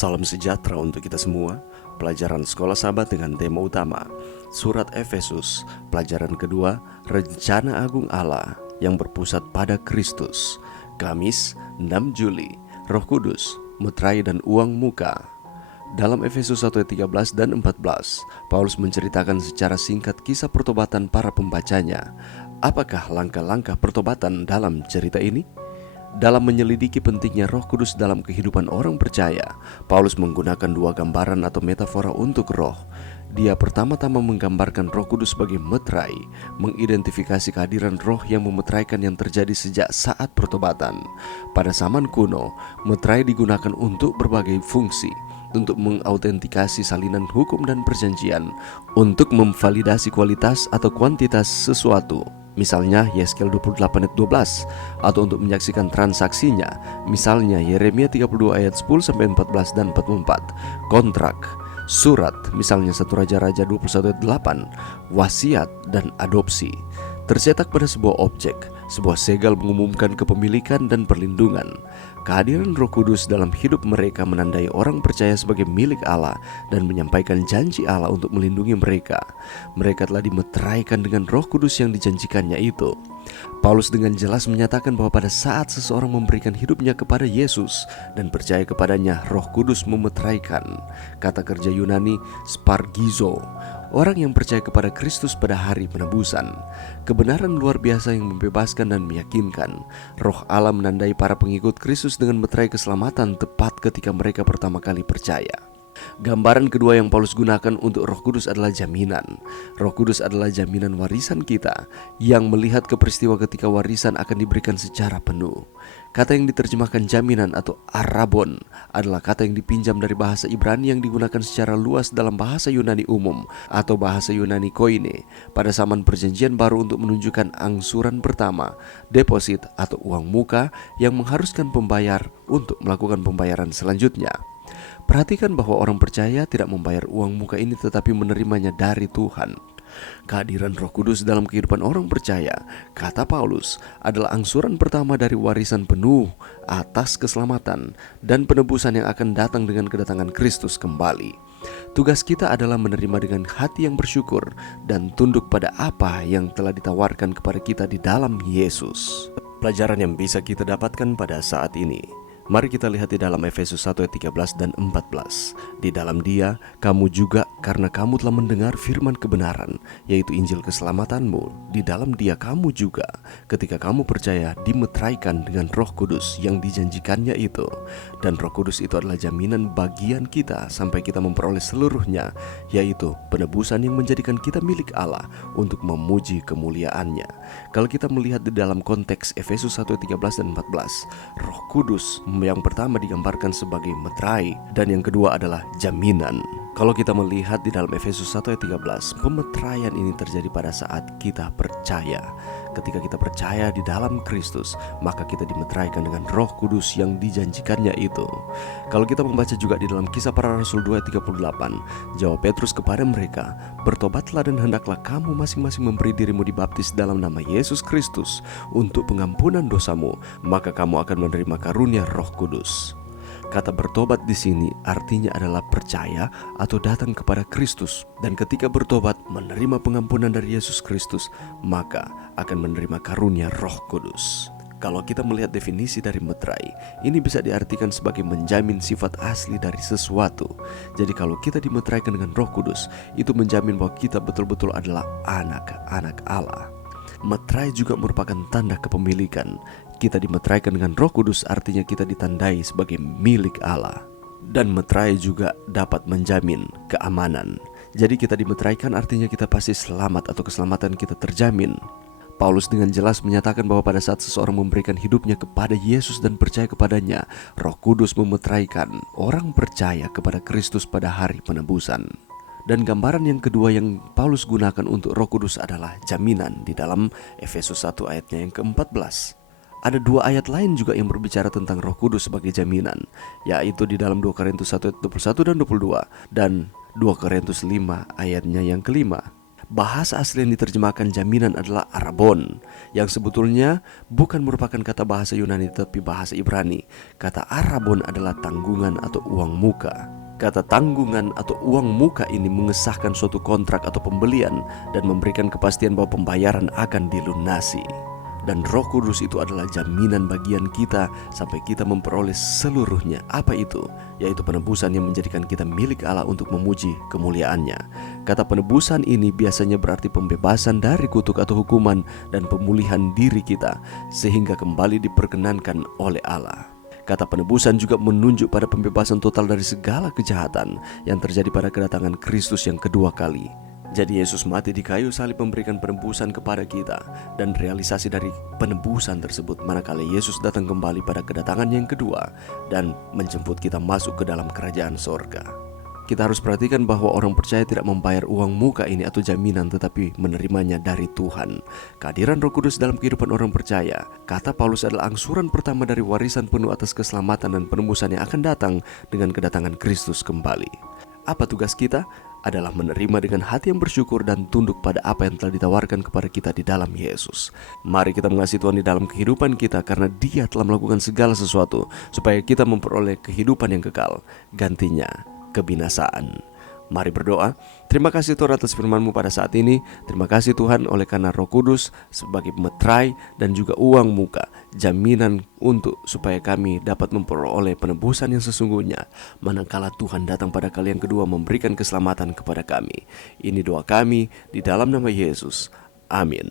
Salam sejahtera untuk kita semua. Pelajaran Sekolah Sahabat dengan tema utama Surat Efesus, pelajaran kedua, Rencana Agung Allah yang berpusat pada Kristus. Kamis 6 Juli, Roh Kudus, meterai dan uang muka. Dalam Efesus 1 ayat 13 dan 14, Paulus menceritakan secara singkat kisah pertobatan para pembacanya. Apakah langkah-langkah pertobatan dalam cerita ini? Dalam menyelidiki pentingnya Roh Kudus dalam kehidupan orang percaya, Paulus menggunakan dua gambaran atau metafora untuk roh. Dia pertama-tama menggambarkan Roh Kudus sebagai meterai, mengidentifikasi kehadiran roh yang memeteraikan yang terjadi sejak saat pertobatan. Pada zaman kuno, meterai digunakan untuk berbagai fungsi, untuk mengautentikasi salinan hukum dan perjanjian, untuk memvalidasi kualitas atau kuantitas sesuatu, misalnya Yeskel 28 ayat 12, atau untuk menyaksikan transaksinya, misalnya Yeremia 32 ayat 10-14 dan 44, kontrak, surat, misalnya 1 Raja-Raja 21 ayat 8, wasiat, dan adopsi. Tercetak pada sebuah objek, sebuah segel mengumumkan kepemilikan dan perlindungan. Kehadiran Roh Kudus dalam hidup mereka menandai orang percaya sebagai milik Allah dan menyampaikan janji Allah untuk melindungi mereka. Mereka telah dimeteraikan dengan Roh Kudus yang dijanjikannya itu. Paulus dengan jelas menyatakan bahwa pada saat seseorang memberikan hidupnya kepada Yesus dan percaya kepadanya, Roh Kudus memeteraikan. Kata kerja Yunani spargizo, orang yang percaya kepada Kristus pada hari penebusan. Kebenaran luar biasa yang membebaskan dan meyakinkan. Roh Allah menandai para pengikut Kristus dengan meterai keselamatan tepat ketika mereka pertama kali percaya. Gambaran kedua yang Paulus gunakan untuk Roh Kudus adalah jaminan. Roh Kudus adalah jaminan warisan kita, yang melihat ke peristiwa ketika warisan akan diberikan secara penuh. Kata yang diterjemahkan jaminan atau arabon adalah kata yang dipinjam dari bahasa Ibrani yang digunakan secara luas dalam bahasa Yunani umum atau bahasa Yunani koine pada zaman perjanjian baru untuk menunjukkan angsuran pertama, deposit atau uang muka yang mengharuskan pembayar untuk melakukan pembayaran selanjutnya. Perhatikan bahwa orang percaya tidak membayar uang muka ini tetapi menerimanya dari Tuhan. Kehadiran Roh Kudus dalam kehidupan orang percaya, kata Paulus, adalah angsuran pertama dari warisan penuh atas keselamatan dan penebusan yang akan datang dengan kedatangan Kristus kembali. Tugas kita adalah menerima dengan hati yang bersyukur dan tunduk pada apa yang telah ditawarkan kepada kita di dalam Yesus. Pelajaran yang bisa kita dapatkan pada saat ini. Mari kita lihat di dalam Efesus 1 ayat 13 dan 14. Di dalam Dia, kamu juga karena kamu telah mendengar firman kebenaran, yaitu Injil keselamatanmu. Di dalam Dia kamu juga, ketika kamu percaya, dimeteraikan dengan Roh Kudus yang dijanjikannya itu. Dan Roh Kudus itu adalah jaminan bagian kita sampai kita memperoleh seluruhnya, yaitu penebusan yang menjadikan kita milik Allah untuk memuji kemuliaannya. Kalau kita melihat di dalam konteks Efesus 1 ayat 13 dan 14, Roh Kudus yang pertama digambarkan sebagai meterai dan yang kedua adalah jaminan. Kalau kita melihat di dalam Efesus 1 ayat 13, pemeteraian ini terjadi pada saat kita percaya. Ketika kita percaya di dalam Kristus, maka kita dimeteraikan dengan Roh Kudus yang dijanjikannya itu. Kalau kita membaca juga di dalam Kisah Para Rasul 2 ayat 38, jawab Petrus kepada mereka, "Bertobatlah dan hendaklah kamu masing-masing memberi dirimu dibaptis dalam nama Yesus Kristus untuk pengampunan dosamu, maka kamu akan menerima karunia Roh Kudus." Kata bertobat di sini artinya adalah percaya atau datang kepada Kristus, dan ketika bertobat menerima pengampunan dari Yesus Kristus, maka akan menerima karunia Roh Kudus. Kalau kita melihat definisi dari meterai, ini bisa diartikan sebagai menjamin sifat asli dari sesuatu. Jadi kalau kita dimeteraikan dengan Roh Kudus, itu menjamin bahwa kita betul-betul adalah anak-anak Allah. Meterai juga merupakan tanda kepemilikan. Kita dimeteraikan dengan Roh Kudus artinya kita ditandai sebagai milik Allah. Dan meterai juga dapat menjamin keamanan. Jadi kita dimeteraikan artinya kita pasti selamat atau keselamatan kita terjamin. Paulus dengan jelas menyatakan bahwa pada saat seseorang memberikan hidupnya kepada Yesus dan percaya kepadanya, Roh Kudus memeteraikan orang percaya kepada Kristus pada hari penebusan. Dan gambaran yang kedua yang Paulus gunakan untuk Roh Kudus adalah jaminan di dalam Efesus 1 ayatnya yang ke-14. Ada dua ayat lain juga yang berbicara tentang Roh Kudus sebagai jaminan, yaitu di dalam 2 Korintus 1 ayat 21 dan 22 dan 2 Korintus 5 ayatnya yang kelima. Bahasa asli yang diterjemahkan jaminan adalah arabon, yang sebetulnya bukan merupakan kata bahasa Yunani tetapi bahasa Ibrani. Kata arabon adalah tanggungan atau uang muka. Kata tanggungan atau uang muka ini mengesahkan suatu kontrak atau pembelian dan memberikan kepastian bahwa pembayaran akan dilunasi. Dan Roh Kudus itu adalah jaminan bagian kita sampai kita memperoleh seluruhnya. Apa itu? Yaitu penebusan yang menjadikan kita milik Allah untuk memuji kemuliaannya. Kata penebusan ini biasanya berarti pembebasan dari kutuk atau hukuman dan pemulihan diri kita sehingga kembali diperkenankan oleh Allah. Kata penebusan juga menunjuk pada pembebasan total dari segala kejahatan yang terjadi pada kedatangan Kristus yang kedua kali. Jadi Yesus mati di kayu salib memberikan penebusan kepada kita, dan realisasi dari penebusan tersebut manakala Yesus datang kembali pada kedatangan yang kedua dan menjemput kita masuk ke dalam kerajaan sorga. Kita harus perhatikan bahwa orang percaya tidak membayar uang muka ini atau jaminan, tetapi menerimanya dari Tuhan. Kehadiran Roh Kudus dalam kehidupan orang percaya, kata Paulus, adalah angsuran pertama dari warisan penuh atas keselamatan dan penebusan yang akan datang dengan kedatangan Kristus kembali. Apa tugas kita? Adalah menerima dengan hati yang bersyukur dan tunduk pada apa yang telah ditawarkan kepada kita di dalam Yesus. Mari kita mengasihi Tuhan di dalam kehidupan kita, karena Dia telah melakukan segala sesuatu supaya kita memperoleh kehidupan yang kekal, gantinya kebinasaan. Mari berdoa. Terima kasih Tuhan atas firman-Mu pada saat ini. Terima kasih Tuhan oleh karena Roh Kudus sebagai meterai dan juga uang muka, jaminan untuk supaya kami dapat memperoleh penebusan yang sesungguhnya manakala Tuhan datang pada kali yang kedua memberikan keselamatan kepada kami. Ini doa kami di dalam nama Yesus. Amin.